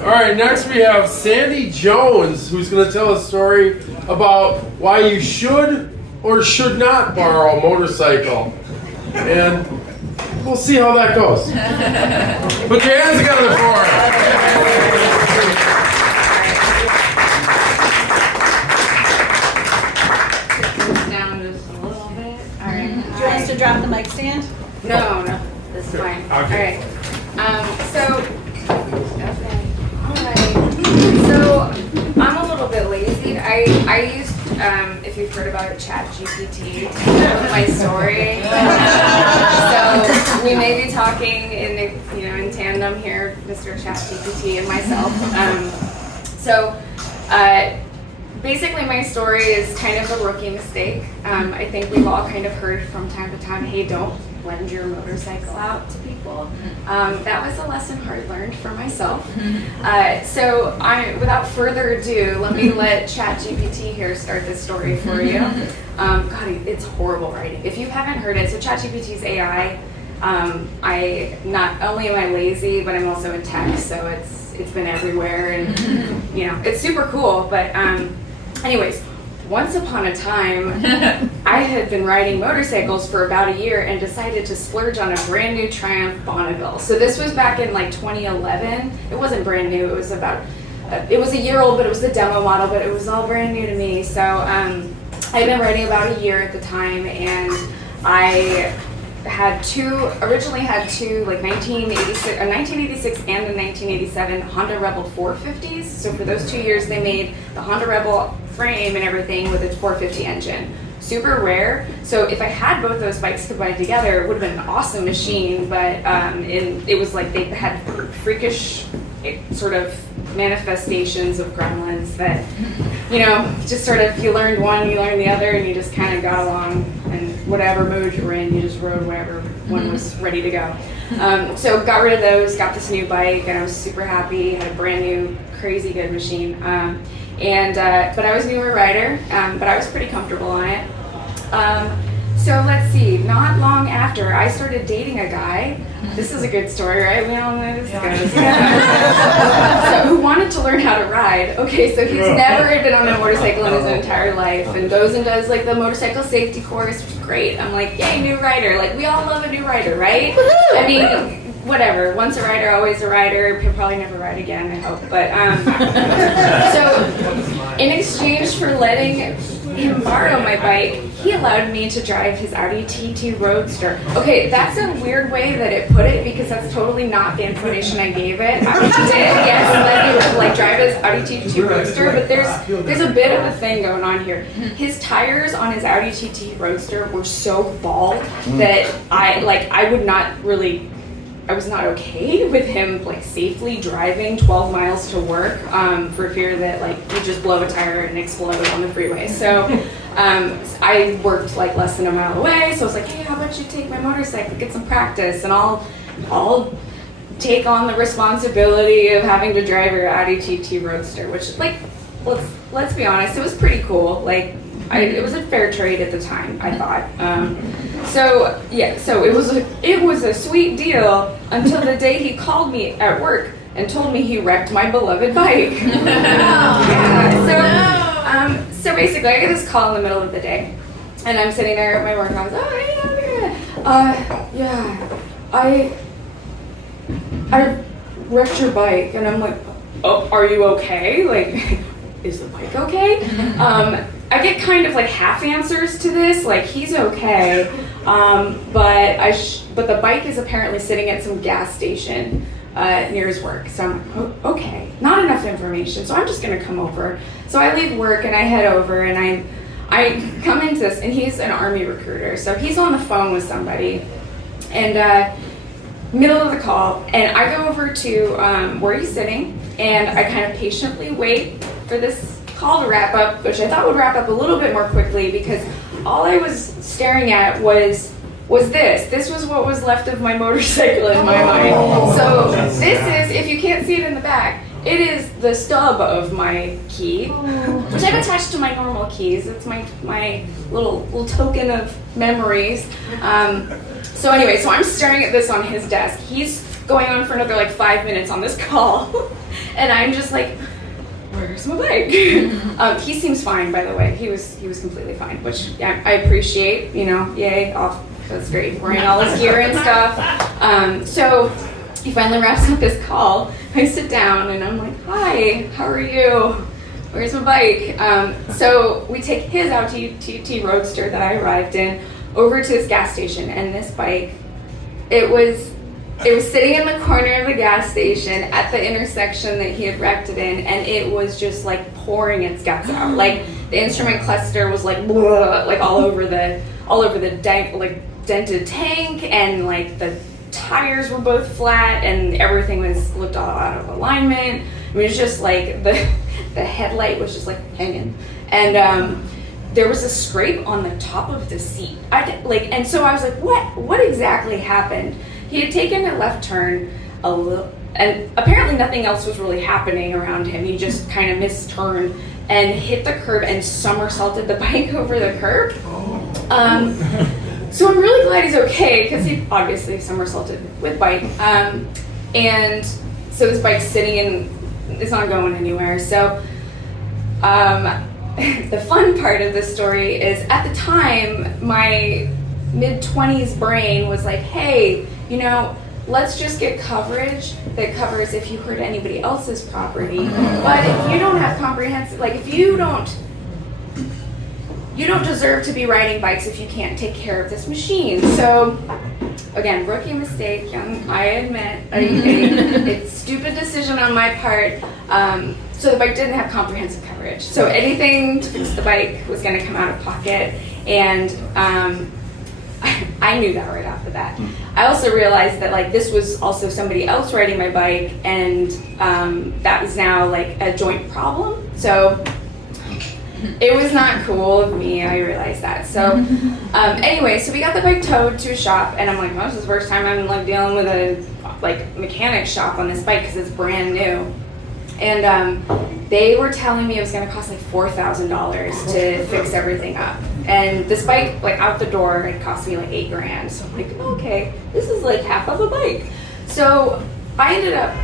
All right, next we have Sandy Jones, who's going to tell a story about why you should or should not borrow a motorcycle. And we'll see how that goes. Put your hands together for it. Down just a little bit. All right. Do you want us to drop the mic stand? No, this is fine. Okay. All right. So I'm a little bit lazy. I used, if you've heard about ChatGPT, to come up with my story. So we may be talking in tandem here, Mr. ChatGPT and myself. Basically, my story is kind of a rookie mistake. I think we've all kind of heard from time to time, hey, don't lend your motorcycle out to people. That was a lesson hard learned for myself. Without further ado, let me let ChatGPT here start this story for you. God, it's horrible writing. If you haven't heard it, so ChatGPT's AI, not only am I lazy, but I'm also in tech, so it's been everywhere, and it's super cool. But anyways, once upon a time, I had been riding motorcycles for about a year and decided to splurge on a brand new Triumph Bonneville. So this was back in like 2011. It wasn't brand new. It was a year old, but it was the demo model, but it was all brand new to me. So I'd been riding about a year at the time, and I originally had two, like 1986 and a 1987 Honda Rebel 450s. So for those 2 years, they made the Honda Rebel frame and everything with its 450 engine. Super rare. So if I had both those bikes combined together, it would have been an awesome machine. But it was like they had freakish sort of manifestations of gremlins that, just sort of you learned one, you learned the other, and you just kind of got along. And whatever mode you were in, you just rode wherever one was ready to go. So got rid of those, got this new bike, and I was super happy. Had a brand new, crazy good machine. But I was a newer rider, but I was pretty comfortable on it. So let's see, not long after, I started dating a guy. This is a good story, right? We all know this goes. So who wanted to learn how to ride. Okay, so he's never been on a motorcycle in his entire life, and goes and does like the motorcycle safety course, which is great. I'm like, yay, new rider. Like, we all love a new rider, right? I mean, whatever, once a rider, always a rider. He'll probably never ride again, I hope. But so in exchange for letting him borrow my bike, he allowed me to drive his Audi TT Roadster. Okay, that's a weird way that it put it, because that's totally not the information I gave it. I did, yes, let me like drive his Audi TT Roadster, but there's a bit of a thing going on here. His tires on his Audi TT Roadster were so bald that I was not okay with him like safely driving 12 miles to work for fear that like he'd just blow a tire and explode on the freeway. So I worked like less than a mile away. So I was like, hey, how about you take my motorcycle, get some practice, and I'll take on the responsibility of having to drive your Audi TT Roadster, which like let's be honest, it was pretty cool. Like it was a fair trade at the time, I thought. So it was a sweet deal until the day he called me at work and told me he wrecked my beloved bike. So basically, I get this call in the middle of the day, and I'm sitting there at my work office. I wrecked your bike, and I'm like, oh, are you okay? Like, is the bike okay? I get kind of like half answers to this, like he's okay, but the bike is apparently sitting at some gas station near his work. So I'm like, oh, okay, not enough information. So I'm just gonna come over. So I leave work and I head over, and I come into this, and he's an Army recruiter. So he's on the phone with somebody, and middle of the call, and I go over to where he's sitting, and I kind of patiently wait for this call to wrap up, which I thought would wrap up a little bit more quickly, because all I was staring at was this. This was what was left of my motorcycle in my mind. So this is, if you can't see it in the back, it is the stub of my key, which I've attached to my normal keys. It's my little token of memories. So I'm staring at this on his desk. He's going on for another like 5 minutes on this call. And I'm just like, where's my bike? He seems fine, by the way. He was completely fine, which I appreciate. Yay, off. That's great. Wearing all his gear and stuff. So he finally wraps up his call. I sit down and I'm like, hi, how are you? Where's my bike? So we take his Audi TT Roadster that I arrived in over to this gas station, and this bike, it was sitting in the corner of the gas station at the intersection that he had wrecked it in, and it was just like pouring its guts out. Like the instrument cluster was like blah, like all over the dented tank, and like the tires were both flat, and everything looked all out of alignment. I mean, it was just like the headlight was just like hanging, and there was a scrape on the top of the seat. And so I was like, what exactly happened? He had taken a left turn a little, and apparently nothing else was really happening around him. He just kind of misturned and hit the curb and somersaulted the bike over the curb. So I'm really glad he's okay, because he obviously somersaulted with bike. And so this bike's sitting in, it's not going anywhere. So the fun part of this story is, at the time, my mid-20s brain was like, hey, let's just get coverage that covers if you hurt anybody else's property. But if you don't have comprehensive, like if you don't deserve to be riding bikes if you can't take care of this machine. So again, rookie mistake, I admit, a stupid decision on my part. So the bike didn't have comprehensive coverage. So anything to fix the bike was going to come out of pocket, and I knew that right off the bat. I also realized that like this was also somebody else riding my bike, and that was now like a joint problem. So it was not cool of me. I realized that. So anyway, so we got the bike towed to a shop, and I'm like, this is the first time I'm like dealing with a like mechanic shop on this bike because it's brand new. And they were telling me it was going to cost like $4,000 to fix everything up. And this bike, like out the door, it cost me like $8,000. So I'm like, okay, this is like half of a bike. So I ended up,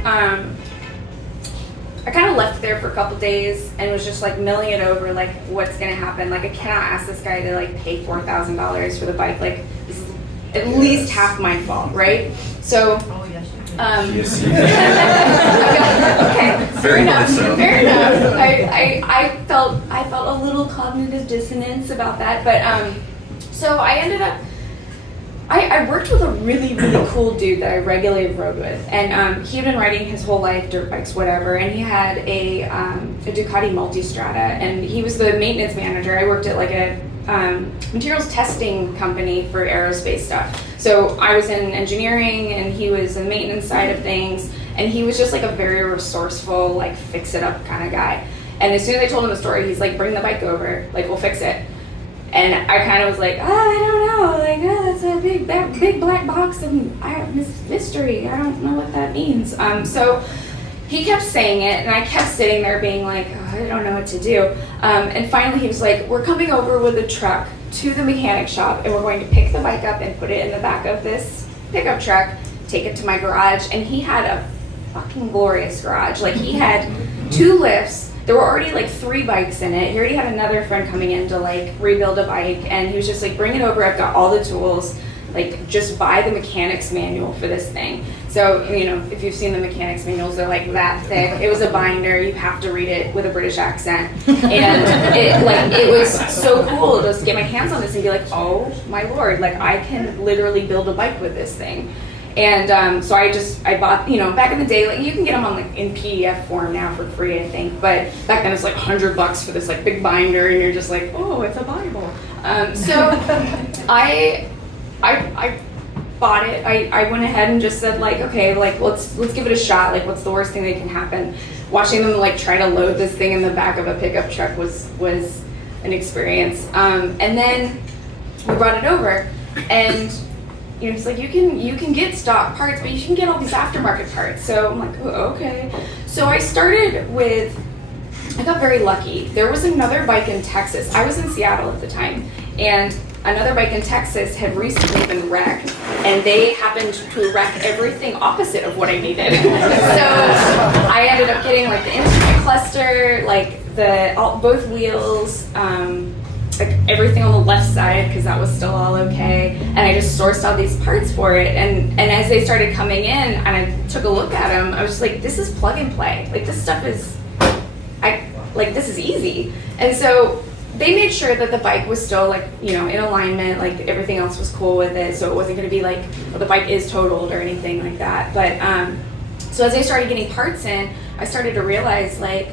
I kind of left there for a couple days and was just like milling it over, like what's going to happen. Like I cannot ask this guy to like pay $4,000 for the bike. Like this is at least half my fault, right? So. Yes. Okay. Fair enough. Fair enough. I felt a little cognitive dissonance about that, but so I ended up. I worked with a really cool dude that I regularly rode with, and he had been riding his whole life, dirt bikes, whatever, and he had a Ducati Multistrada, and he was the maintenance manager. I worked at like a materials testing company for aerospace stuff. So I was in engineering and he was in the maintenance side of things, and he was just like a very resourceful, like fix it up kind of guy. And as soon as I told him the story, he's like, bring the bike over, like we'll fix it. And I kind of was like, I don't know, like that's a big black box of mystery. I don't know what that means. So he kept saying it, and I kept sitting there being like, I don't know what to do. And finally he was like, we're coming over with a truck to the mechanic shop, and we're going to pick the bike up and put it in the back of this pickup truck, take it to my garage. And he had a fucking glorious garage. Like he had 2 lifts. There were already like 3 bikes in it. He already had another friend coming in to like rebuild a bike, and he was just like, bring it over, I've got all the tools, like just buy the mechanic's manual for this thing. So, if you've seen the mechanic's manuals, they're like that thick. It was a binder, you have to read it with a British accent. And it was so cool to just get my hands on this and be like, oh my lord, like I can literally build a bike with this thing. And so I bought, back in the day, like you can get them on like in PDF form now for free, I think. But back then it was like $100 for this like big binder, and you're just like, oh, it's a Bible. So I bought it. I went ahead and just said like, okay, like let's give it a shot. Like, what's the worst thing that can happen? Watching them like try to load this thing in the back of a pickup truck was an experience. And then we brought it over, and it's like you can get stock parts, but you can get all these aftermarket parts. So I'm like, oh, okay. So I got very lucky. There was another bike in Texas. I was in Seattle at the time, and another bike in Texas had recently been wrecked, and they happened to wreck everything opposite of what I needed. So I ended up getting like the instrument cluster, like both wheels, like everything on the left side, because that was still all okay, and I just sourced all these parts for it, and as they started coming in and I took a look at them, I was just like, this is plug and play, like this stuff is, this is easy. And so they made sure that the bike was still like, in alignment, like everything else was cool with it, so it wasn't going to be like, well, the bike is totaled or anything like that. But so as I started getting parts in, I started to realize like,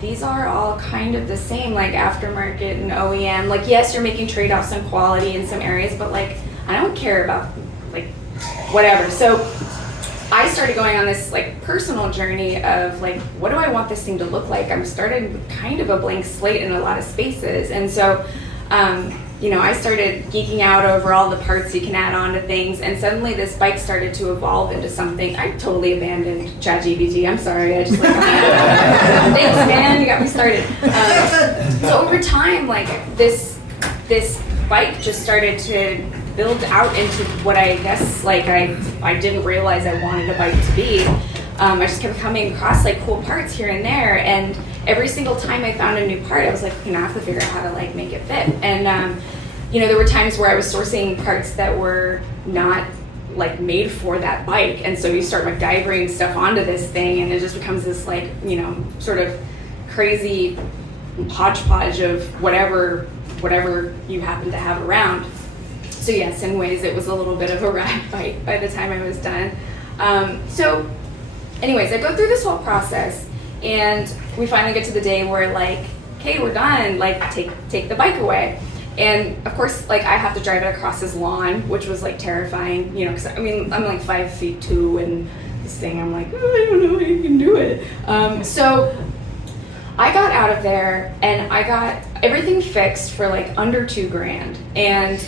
these are all kind of the same, like aftermarket and OEM. Like, yes, you're making trade-offs on quality in some areas, but like, I don't care about like whatever. So I started going on this like personal journey of like, what do I want this thing to look like? I'm starting with kind of a blank slate in a lot of spaces. And so, I started geeking out over all the parts you can add on to things, and suddenly this bike started to evolve into something. I totally abandoned ChatGPT. I'm sorry. I just like, thanks, man. You got me started. So over time, like this bike just started to build out into what I guess like I didn't realize I wanted a bike to be. I just kept coming across like cool parts here and there, and every single time I found a new part, I was like, I have to figure out how to like make it fit. And there were times where I was sourcing parts that were not like made for that bike, and so you start MacGyvering stuff onto this thing, and it just becomes this like sort of crazy hodgepodge of whatever you happen to have around. So yes, in ways it was a little bit of a rad bike by the time I was done. So anyways, I go through this whole process, and we finally get to the day where like, okay, we're done, like take the bike away. And of course, like I have to drive it across his lawn, which was like terrifying, because I'm like 5'2", and this thing, I'm like, I don't know how you can do it. So I got out of there, and I got everything fixed for like under $2,000. And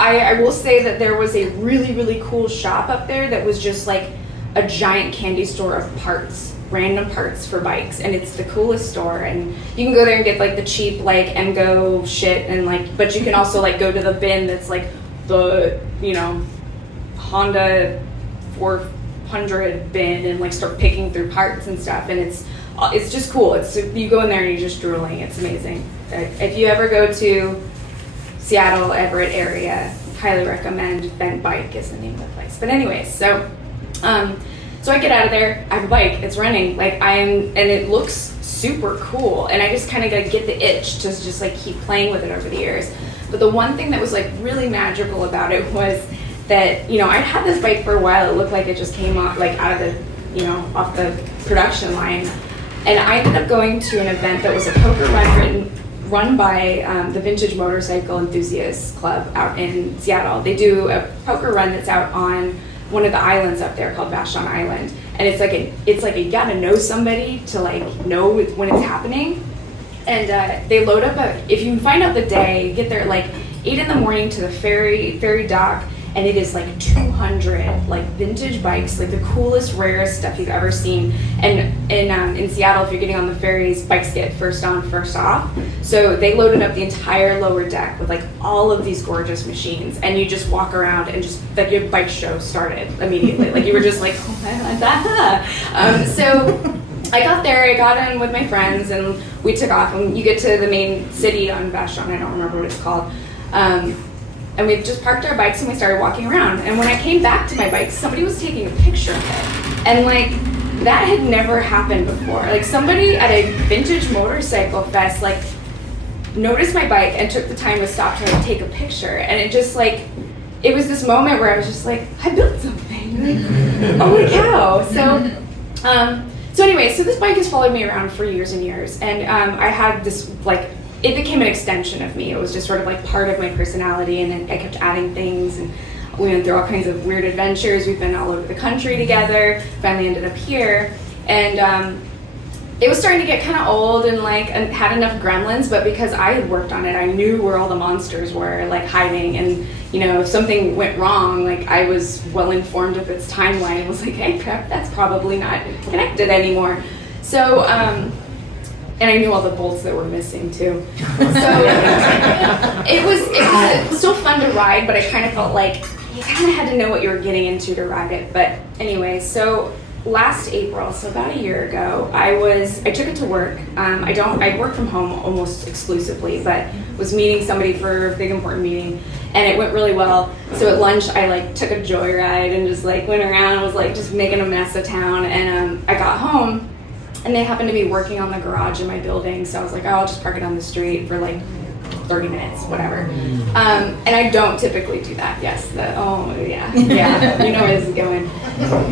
I will say that there was a really, really cool shop up there that was just like a giant candy store of parts, random parts for bikes, and it's the coolest store. And you can go there and get like the cheap like MGO shit, and like, but you can also like go to the bin that's like the Honda 400 bin, and like start picking through parts and stuff, and it's just cool. You go in there and you're just drooling. It's amazing. If you ever go to Seattle, Everett area, highly recommend. Bent Bike is the name of the place. But anyways, so I get out of there. I have a bike. It's running. And it looks super cool. And I just kind of got to get the itch to just like keep playing with it over the years. But the one thing that was like really magical about it was that I'd had this bike for a while. It looked like it just came off like out of the off the production line. And I ended up going to an event that was a poker run by the Vintage Motorcycle Enthusiasts Club out in Seattle. They do a poker run that's out on one of the islands up there called Vashon Island, and it's like you gotta know somebody to like know when it's happening. And they load up if you find out the day, get there at like 8 in the morning to the ferry dock, and it is like 200 like vintage bikes, like the coolest, rarest stuff you've ever seen. And in Seattle, if you're getting on the ferries, bikes get first on, first off. So they loaded up the entire lower deck with like all of these gorgeous machines, and you just walk around and just like your bike show started immediately. Like you were just like, oh my God. So I got there, I got in with my friends, and we took off. And you get to the main city on Vashon, I don't remember what it's called. And we just parked our bikes and we started walking around. And when I came back to my bike, somebody was taking a picture of it. And like, that had never happened before. Like somebody at a vintage motorcycle fest, like noticed my bike and took the time to stop to like take a picture. And it just like, it was this moment where I was just like, I built something. Like, holy cow. So anyway, so this bike has followed me around for years and years. And I had this like, it became an extension of me. It was just sort of like part of my personality, and then I kept adding things, and we went through all kinds of weird adventures. We've been all over the country together, finally ended up here, and it was starting to get kind of old and had enough gremlins, but because I had worked on it, I knew where all the monsters were like hiding, and if something went wrong, like I was well informed of its timeline. It was like, hey, that's probably not connected anymore. So and I knew all the bolts that were missing too. So it was still fun to ride, but I kind of felt like you kind of had to know what you were getting into to ride it. But anyway, so last April, so about a year ago, I took it to work. I work from home almost exclusively, but was meeting somebody for a big important meeting, and it went really well. So at lunch, I like took a joyride and just like went around and was like just making a mess of town. And I got home, and they happened to be working on the garage in my building, so I was like, oh, I'll just park it on the street for like 30 minutes, whatever. And I don't typically do that. Yes. Yeah. You know where this is going.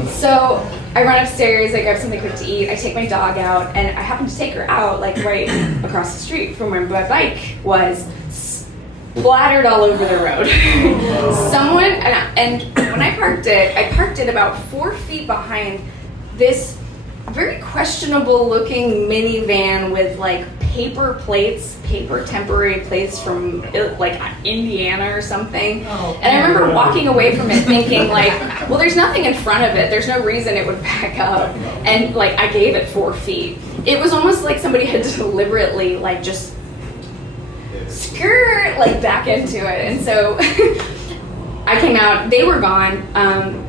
So I run upstairs, I grab something quick to eat, I take my dog out, and I happen to take her out like right across the street from where my bike was, splattered all over the road. Someone, and when I parked it about 4 feet behind this very questionable looking minivan with like paper temporary plates from like Indiana or something. And I remember walking away from it thinking like, well, there's nothing in front of it. There's no reason it would back up. And like I gave it 4 feet. It was almost like somebody had deliberately like just skirt like back into it. And so I came out, they were gone.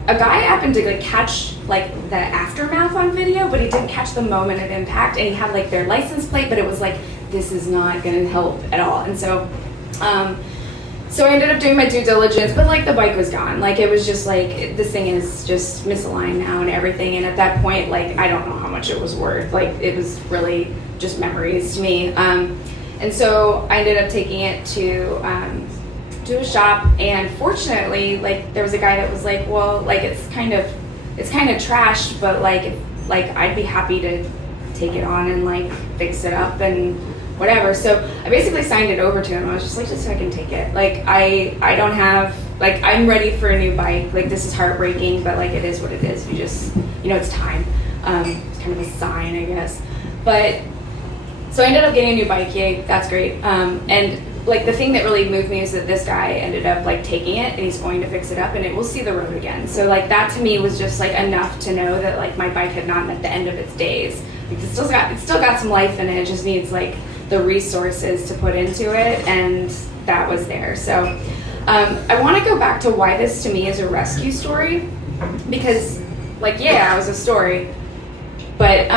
A guy happened to like catch like the aftermath on video, but he didn't catch the moment of impact, and he had like their license plate, but it was like, this is not gonna help at all. And so so I ended up doing my due diligence, but like the bike was gone. Like it was just like, this thing is just misaligned now and everything. And at that point, like I don't know how much it was worth. Like it was really just memories to me. And so I ended up taking it to a shop, and fortunately, like there was a guy that was like, well, like it's kind of trashed, but like I'd be happy to take it on and like fix it up and whatever. So I basically signed it over to him. I was just like, just so I can take it. Like I don't have, like I'm ready for a new bike. Like this is heartbreaking, but like it is what it is. You just, it's time. It's kind of a sign, I guess. But so I ended up getting a new bike. Yay, that's great. And like the thing that really moved me is that this guy ended up like taking it and he's going to fix it up and it will see the road again. So like that to me was just like enough to know that like my bike had not met the end of its days. Because it's still got some life in it. It just needs like the resources to put into it, and that was there. So I want to go back to why this to me is a rescue story, because like yeah, it was a story, but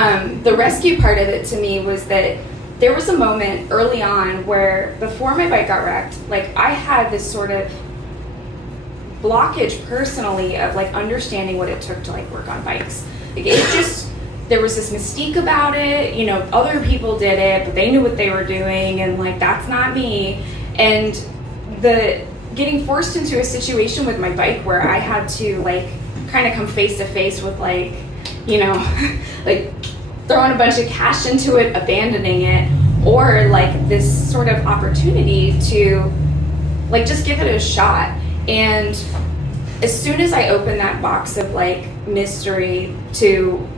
the rescue part of it to me was that there was a moment early on where before my bike got wrecked, like I had this sort of blockage personally of like understanding what it took to like work on bikes. Like it just, there was this mystique about it, other people did it, but they knew what they were doing, and like that's not me. And the getting forced into a situation with my bike where I had to like kind of come face to face with like, like throwing a bunch of cash into it, abandoning it, or like this sort of opportunity to like just give it a shot. And as soon as I opened that box of like mystery to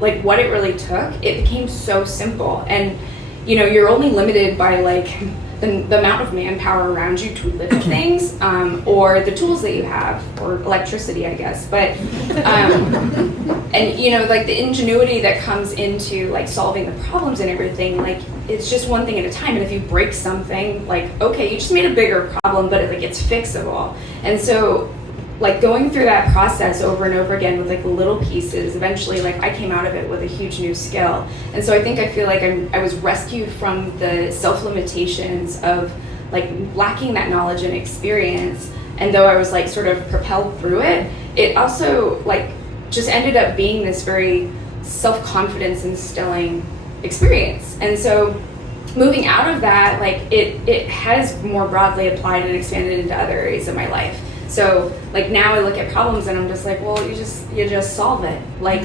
like what it really took, it became so simple. And you're only limited by like the amount of manpower around you to lift things, or the tools that you have, or electricity, I guess. But and like the ingenuity that comes into like solving the problems and everything, like it's just one thing at a time. And if you break something, like okay, you just made a bigger problem, but it's fixable. And so like going through that process over and over again with like little pieces, eventually like I came out of it with a huge new skill. And so I feel like I was rescued from the self-limitations of like lacking that knowledge and experience. And though I was like sort of propelled through it, it also like just ended up being this very self-confidence instilling experience. And so moving out of that, like it has more broadly applied and expanded into other areas of my life. So like now I look at problems and I'm just like, well, you just solve it. Like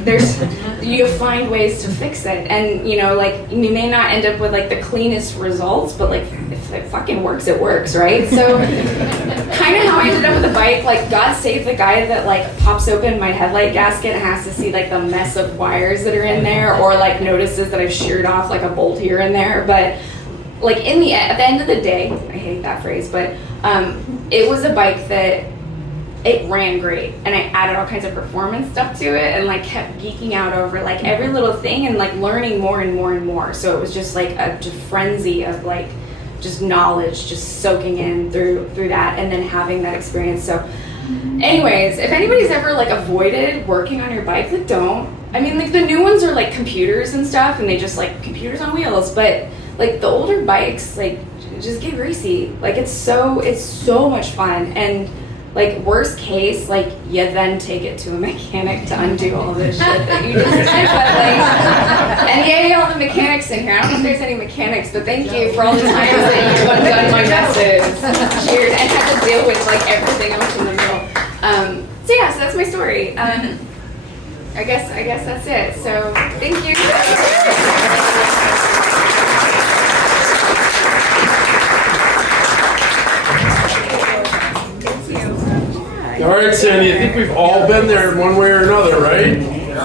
you find ways to fix it. And like you may not end up with like the cleanest results, but like if it fucking works, it works, right? So kind of how I ended up with the bike, like God save the guy that like pops open my headlight gasket and has to see like the mess of wires that are in there, or like notices that I've sheared off like a bolt here and there. But like at the end of the day, I hate that phrase, but it was a bike that it ran great, and I added all kinds of performance stuff to it, and like kept geeking out over like every little thing and like learning more and more and more. So it was just like a frenzy of like just knowledge, just soaking in through that, and then having that experience. So anyways, if anybody's ever like avoided working on your bike, like don't. I mean, like the new ones are like computers and stuff, and they just like computers on wheels, but like the older bikes, like just get racy. Like it's so much fun. And like worst case, like you then take it to a mechanic to undo all this shit that you just did. But like, and yay, all the mechanics in here. I don't know if there's any mechanics, but thank you for all the times that you've undone my messes. Cheers, and had to deal with like everything else in the middle. So yeah, so that's my story. I guess that's it. So thank you. All right, Sandy, I think we've all been there in one way or another, right?